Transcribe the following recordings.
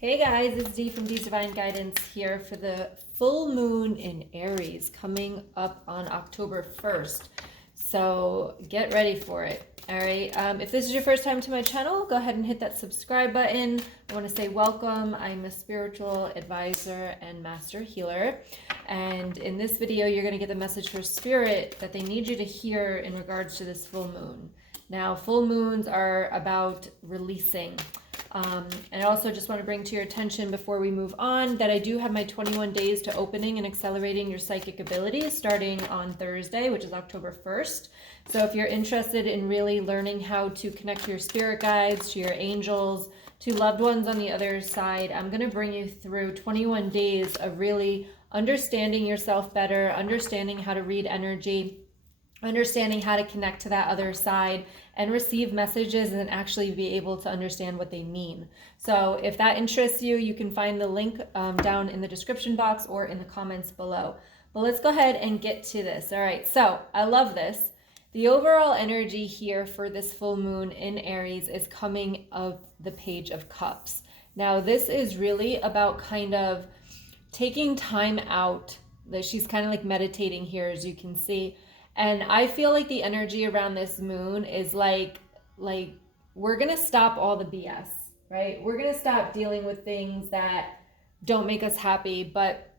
Hey guys, it's Dee from DeesDivineGuidance here for the full moon in Aries coming up on October 1st. So get ready for it. All right. If this is your first time to my channel, go ahead and hit that subscribe button. I want to say welcome. I'm a spiritual advisor and master healer. And in this video, you're going to get the message for spirit that they need you to hear in regards to this full moon. Now, full moons are about releasing. And I also just want to bring to your attention before we move on that I do have my 21 days to opening and accelerating your psychic abilities starting on Thursday, which is October 1st. So if you're interested in really learning how to connect to your spirit guides, to your angels, to loved ones on the other side, I'm going to bring you through 21 days of really understanding yourself better, understanding how to read energy, understanding how to connect to that other side and receive messages and actually be able to understand what they mean. So if that interests you, you can find the link down in the description box or in the comments below. But let's go ahead and get to this. All right, so I love this. The overall energy here for this full moon in Aries is coming of the Page of Cups. Now, this is really about kind of taking time out. She's kind of like meditating here, as you can see. And I feel like the energy around this moon is like we're going to stop all the BS, right? We're going to stop dealing with things that don't make us happy. But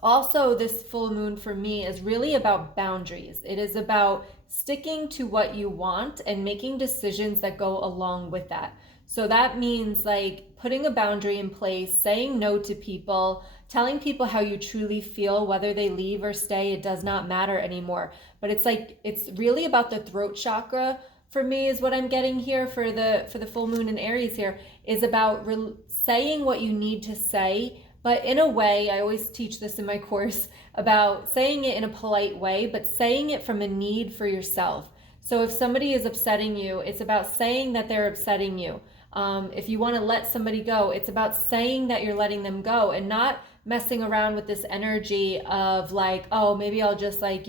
also this full moon for me is really about boundaries. It is about sticking to what you want and making decisions that go along with that. So that means like putting a boundary in place, saying no to people, telling people how you truly feel, whether they leave or stay, it does not matter anymore. But it's really about the throat chakra for me is what I'm getting here for the full moon in Aries here, is about saying what you need to say, but in a way, I always teach this in my course, about saying it in a polite way, but saying it from a need for yourself. So if somebody is upsetting you, it's about saying that they're upsetting you. If you want to let somebody go, it's about saying that you're letting them go and not messing around with this energy of like, oh, maybe I'll just like,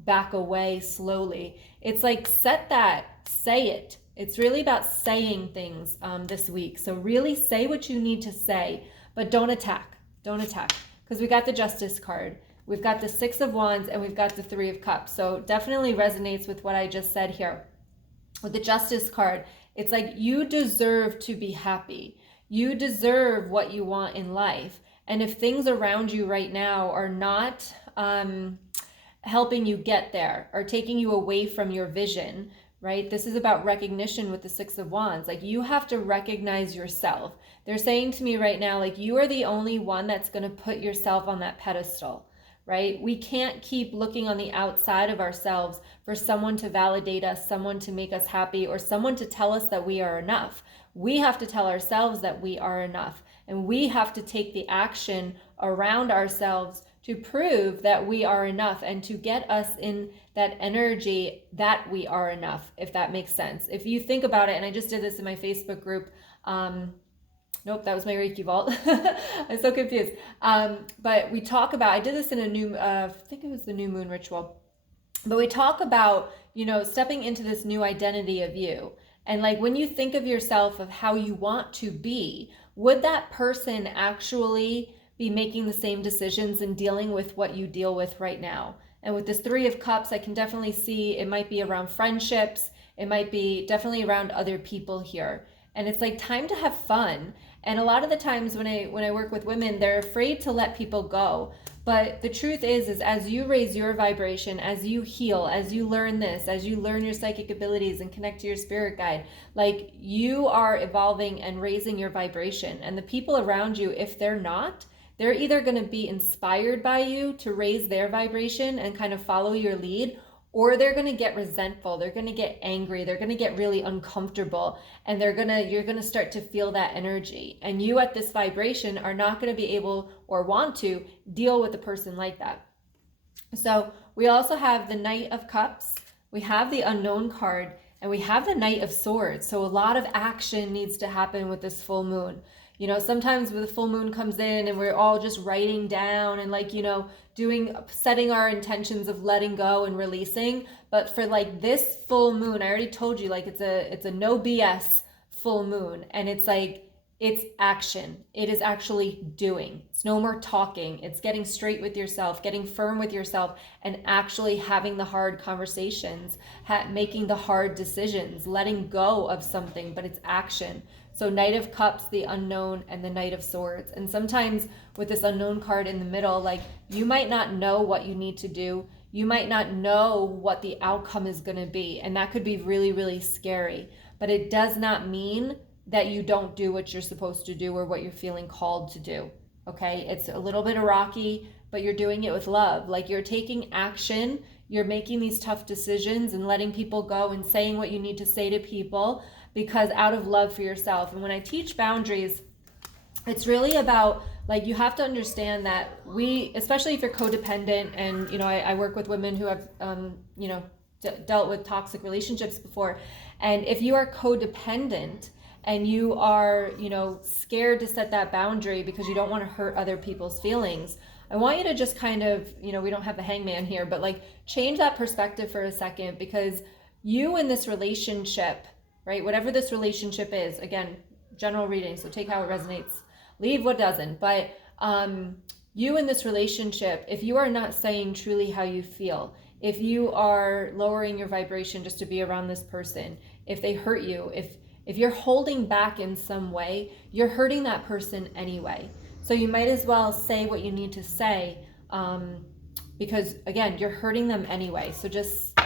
back away slowly. It's like, set that, say it. It's really about saying things this week. So really say what you need to say, but don't attack. Don't attack. Because we got the Justice card. We've got the Six of Wands and we've got the Three of Cups. So definitely resonates with what I just said here. With the Justice card, it's like you deserve to be happy. You deserve what you want in life. And if things around you right now are not helping you get there or taking you away from your vision, right? This is about recognition with the Six of Wands. Like you have to recognize yourself. They're saying to me right now, like you are the only one that's going to put yourself on that pedestal, right? We can't keep looking on the outside of ourselves for someone to validate us, someone to make us happy, or someone to tell us that we are enough. We have to tell ourselves that we are enough. And we have to take the action around ourselves to prove that we are enough and to get us in that energy that we are enough, if that makes sense. If you think about it, and I just did this in my Facebook group, nope, that was my Reiki vault. I'm so confused. But we talk about, I did this in a new, I think it was the new moon ritual, but we talk about, stepping into this new identity of you. And like when you think of yourself of how you want to be, would that person actually be making the same decisions and dealing with what you deal with right now? And with this Three of Cups, I can definitely see it might be around friendships. It might be definitely around other people here. And it's like time to have fun. And a lot of the times when I work with women, they're afraid to let people go. But the truth is as you raise your vibration, as you heal, as you learn this, as you learn your psychic abilities and connect to your spirit guide, like you are evolving and raising your vibration. And the people around you, if they're not, they're either going to be inspired by you to raise their vibration and kind of follow your lead, or they're going to get resentful. They're going to get angry. They're going to get really uncomfortable, and you're going to start to feel that energy. And you at this vibration are not going to be able or want to deal with a person like that. So we also have the Knight of Cups. We have the Unknown card, and we have the Knight of Swords. So a lot of action needs to happen with this full moon. Sometimes when the full moon comes in and we're all just writing down and like, setting our intentions of letting go and releasing. But for like this full moon, I already told you, like it's a no BS full moon. And it's like it's action. It is actually doing. It's no more talking. It's getting straight with yourself, getting firm with yourself, and actually having the hard conversations, making the hard decisions, letting go of something, but it's action. So Knight of Cups, the unknown, and the Knight of Swords. And sometimes with this unknown card in the middle, like, you might not know what you need to do. You might not know what the outcome is going to be. And that could be really, really scary. But it does not mean that you don't do what you're supposed to do or what you're feeling called to do. Okay? It's a little bit rocky, but you're doing it with love. Like, you're taking action. You're making these tough decisions and letting people go and saying what you need to say to people, because out of love for yourself. And when I teach boundaries, it's really about, like, you have to understand that especially if you're codependent, and, you know, I work with women who have, you know, dealt with toxic relationships before. And if you are codependent and you are, you know, scared to set that boundary because you don't want to hurt other people's feelings, I want you to just kind of, you know, we don't have the hangman here, but like, change that perspective for a second, because you in this relationship, right, whatever this relationship is, again, general reading, so take how it resonates, leave what doesn't, but you in this relationship, if you are not saying truly how you feel, if you are lowering your vibration just to be around this person, if they hurt you, if you're holding back in some way, you're hurting that person anyway. So you might as well say what you need to say, because again, you're hurting them anyway. So just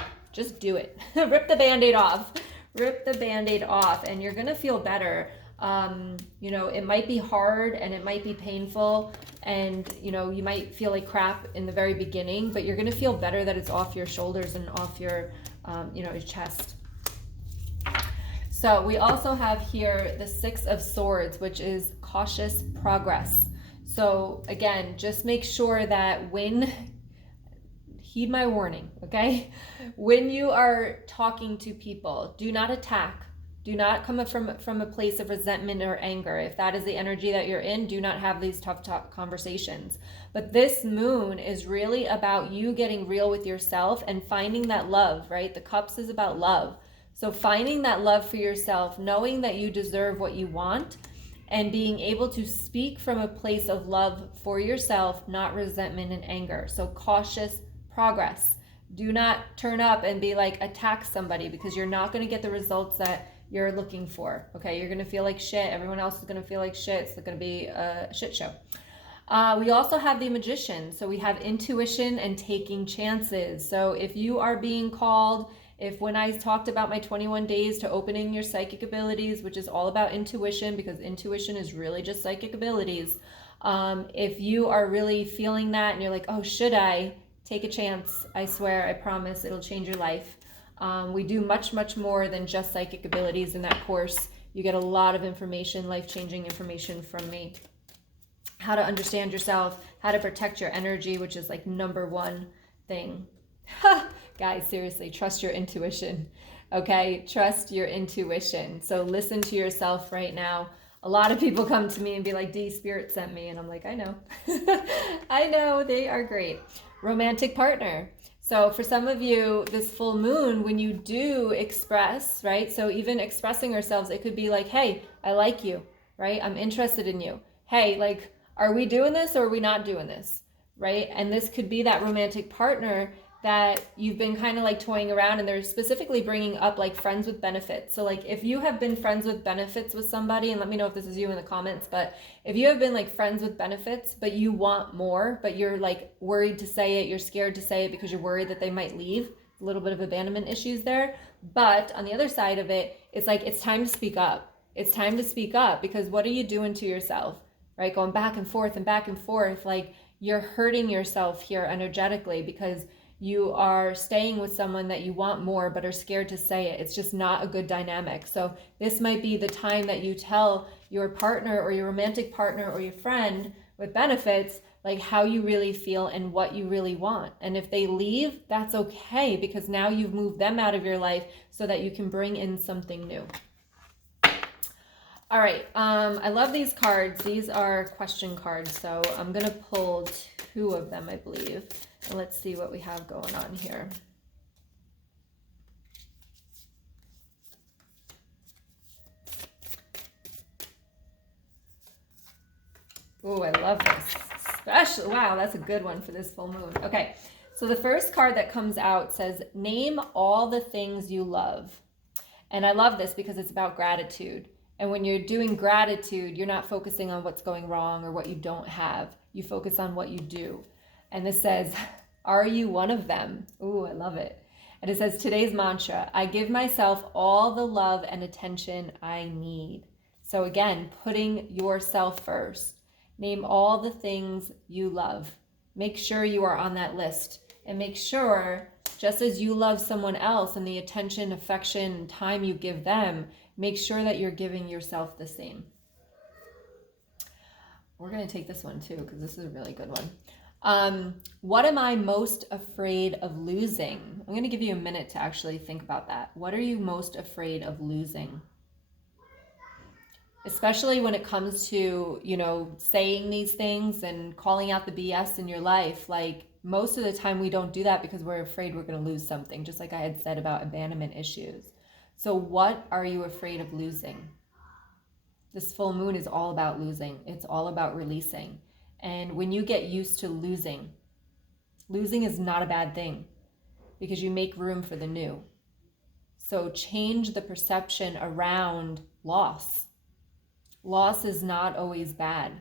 do it. Rip the Band-Aid off. Rip the Band-Aid off, and you're gonna feel better. You know, it might be hard and it might be painful, and, you know, you might feel like crap in the very beginning, but you're gonna feel better that it's off your shoulders and off your, you know, your chest. So we also have here the Six of Swords, which is cautious progress. So again, just make sure that heed my warning, okay? When you are talking to people, do not attack. Do not come from a place of resentment or anger. If that is the energy that you're in, do not have these tough conversations. But this moon is really about you getting real with yourself and finding that love, right? The Cups is about love. So finding that love for yourself, knowing that you deserve what you want, and being able to speak from a place of love for yourself, not resentment and anger. So cautious progress. Do not turn up and be like, attack somebody, because you're not going to get the results that you're looking for. Okay, you're going to feel like shit. Everyone else is going to feel like shit. It's going to be a shit show. We also have the Magician. So we have intuition and taking chances. So if you are being called, if when I talked about my 21 days to opening your psychic abilities, which is all about intuition, because intuition is really just psychic abilities. If you are really feeling that and you're like, oh, should I take a chance? I swear, I promise it'll change your life. We do much, much more than just psychic abilities in that course. You get a lot of information, life-changing information from me. How to understand yourself, how to protect your energy, which is like #1 thing. Guys, seriously, trust your intuition, okay? Trust your intuition. So listen to yourself right now. A lot of people come to me and be like, D, Spirit sent me. And I'm like, I know. I know, they are great. Romantic partner. So for some of you, this full moon, when you do express, right? So even expressing ourselves, it could be like, hey, I like you, right? I'm interested in you. Hey, like, are we doing this or are we not doing this, right? And this could be that romantic partner that you've been kind of like toying around, and they're specifically bringing up like friends with benefits. So like, if you have been friends with benefits with somebody, and let me know if this is you in the comments, but if you have been like friends with benefits, but you want more, but you're like worried to say it, you're scared to say it because you're worried that they might leave, a little bit of abandonment issues there. But on the other side of it, it's like, it's time to speak up. It's time to speak up, because what are you doing to yourself, right? Going back and forth and back and forth, like, you're hurting yourself here energetically, because you are staying with someone that you want more but are scared to say it. It's just not a good dynamic. So this might be the time that you tell your partner or your romantic partner or your friend with benefits like how you really feel and what you really want. And if they leave, that's okay, because now you've moved them out of your life so that you can bring in something new. All right, I love these cards. These are question cards, so I'm gonna pull 2 of them, I believe. And let's see what we have going on here. Oh, I love this. Especially, wow, that's a good one for this full moon. Okay, so the first card that comes out says, name all the things you love. And I love this because it's about gratitude. And when you're doing gratitude, you're not focusing on what's going wrong or what you don't have. You focus on what you do. And this says, are you one of them? Ooh, I love it. And it says, today's mantra, I give myself all the love and attention I need. So again, putting yourself first. Name all the things you love. Make sure you are on that list. And make sure, just as you love someone else and the attention, affection, time you give them, make sure that you're giving yourself the same. We're going to take this one too, because this is a really good one. What am I most afraid of losing? I'm going to give you a minute to actually think about that. What are you most afraid of losing? Especially when it comes to, saying these things and calling out the BS in your life. Like, most of the time we don't do that because we're afraid we're going to lose something, just like I had said about abandonment issues. So what are you afraid of losing? This full moon is all about losing. It's all about releasing. And when you get used to losing is not a bad thing because you make room for the new. So change the perception around loss. Loss is not always bad.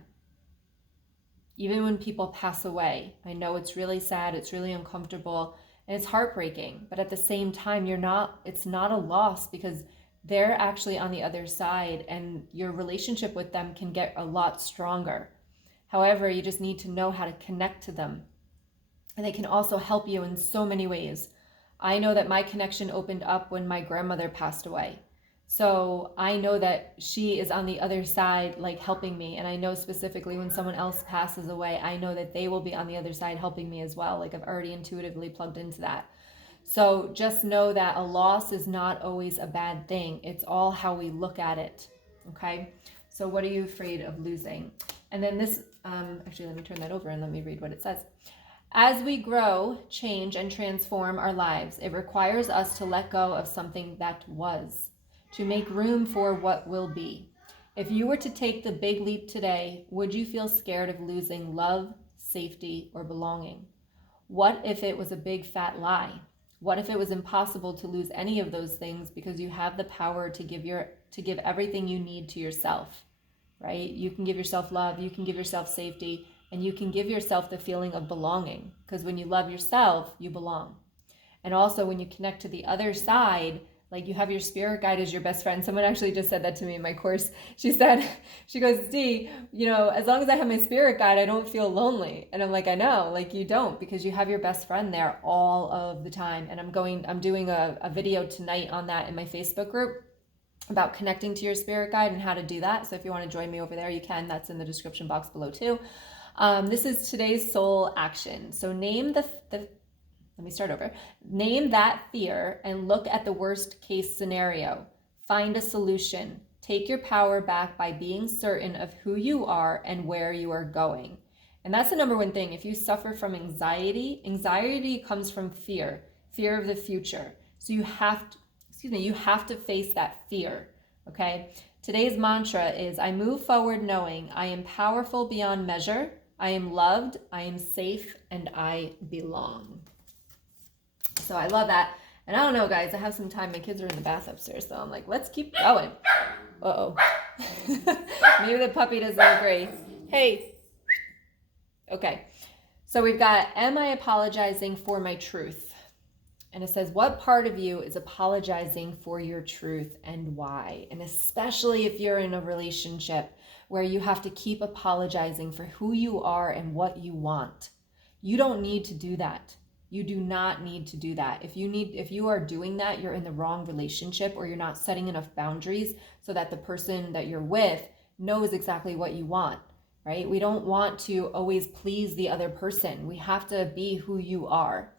Even when people pass away, I know it's really sad, it's really uncomfortable, and it's heartbreaking. But at the same time, it's not a loss because they're actually on the other side and your relationship with them can get a lot stronger. However, you just need to know how to connect to them. And they can also help you in so many ways. I know that my connection opened up when my grandmother passed away. So I know that she is on the other side, like helping me. And I know specifically when someone else passes away, I know that they will be on the other side helping me as well. Like I've already intuitively plugged into that. So just know that a loss is not always a bad thing. It's all how we look at it. Okay. So what are you afraid of losing? And then this, actually, let me turn that over and let me read what it says. As we grow, change, and transform our lives, it requires us to let go of something that was, to make room for what will be. If you were to take the big leap today, would you feel scared of losing love, safety, or belonging? What if it was a big fat lie? What if it was impossible to lose any of those things because you have the power to give everything you need to yourself, right? You can give yourself love, you can give yourself safety, and you can give yourself the feeling of belonging, because when you love yourself, you belong. And also when you connect to the other side, like you have your spirit guide as your best friend. Someone actually just said that to me in my course. She goes, Dee, as long as I have my spirit guide, I don't feel lonely. And I'm like, I know, like you don't, because you have your best friend there all of the time. And I'm doing a video tonight on that in my Facebook group about connecting to your spirit guide and how to do that. So if you want to join me over there, you can. That's in the description box below too. This is today's soul action. So let me start over. Name that fear and look at the worst case scenario. Find a solution. Take your power back by being certain of who you are and where you are going. And that's the number one thing. If you suffer from anxiety comes from fear of the future. So you have to face that fear, okay? Today's mantra is, I move forward knowing I am powerful beyond measure, I am loved, I am safe, and I belong. So I love that. And I don't know, guys, I have some time. My kids are in the bath upstairs, so I'm like, let's keep going. Uh-oh. Maybe the puppy doesn't agree. Hey. Okay. So we've got, am I apologizing for my truth? And it says, what part of you is apologizing for your truth and why? And especially if you're in a relationship where you have to keep apologizing for who you are and what you want. You don't need to do that. You do not need to do that. If you are doing that, you're in the wrong relationship, or you're not setting enough boundaries so that the person that you're with knows exactly what you want, right? We don't want to always please the other person. We have to be who you are.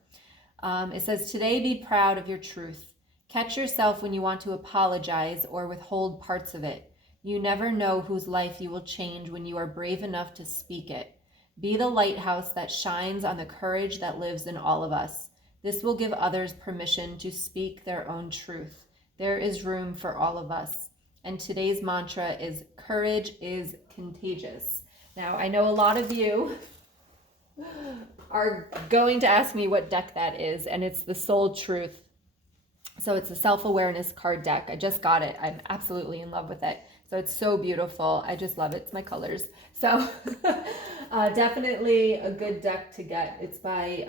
It says, today be proud of your truth. Catch yourself when you want to apologize or withhold parts of it. You never know whose life you will change when you are brave enough to speak it. Be the lighthouse that shines on the courage that lives in all of us. This will give others permission to speak their own truth. There is room for all of us. And today's mantra is, courage is contagious. Now, I know a lot of you are going to ask me what deck that is, and it's the Soul Truth. So it's a self-awareness card deck. I just got it. I'm absolutely in love with it. So it's so beautiful. I just love it. It's my colors. So definitely a good deck to get. It's by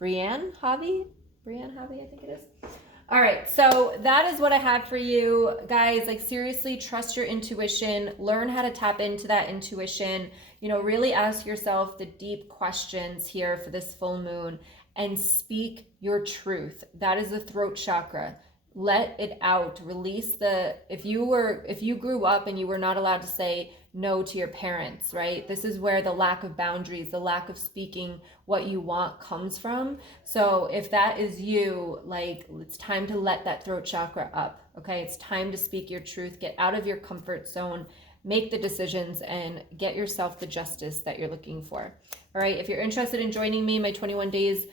Brianne Javi. Brianne Javi, I think it is. All right, so that is what I have for you guys. Like, seriously, trust your intuition, learn how to tap into that intuition, you know, really ask yourself the deep questions here for this full moon and speak your truth. That is the throat chakra. Let it out, release if you grew up and you were not allowed to say no to your parents, right? This is where the lack of boundaries, the lack of speaking what you want comes from. So if that is you, like, it's time to let that throat chakra up, okay? It's time to speak your truth, get out of your comfort zone, make the decisions, and get yourself the justice that you're looking for. All right, if you're interested in joining me, my 21 days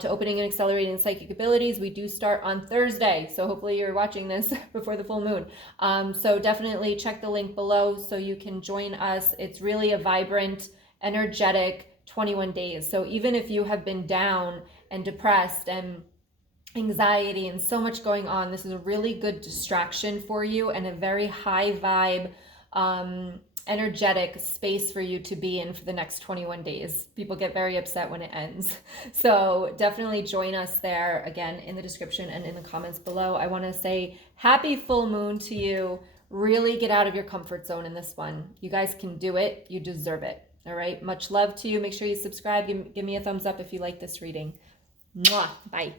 to opening and accelerating psychic abilities, we do start on Thursday. So hopefully you're watching this before the full moon. So definitely check the link below so you can join us. It's really a vibrant, energetic 21 days. So even if you have been down and depressed and anxiety and so much going on, this is a really good distraction for you and a very high vibe, energetic space for you to be in for the next 21 days. People get very upset when it ends. So definitely join us there, again, in the description and in the comments below. I want to say happy full moon to you. Really get out of your comfort zone in this one. You guys can do it. You deserve it. All right. Much love to you. Make sure you subscribe. Give me a thumbs up if you like this reading. Mwah. Bye.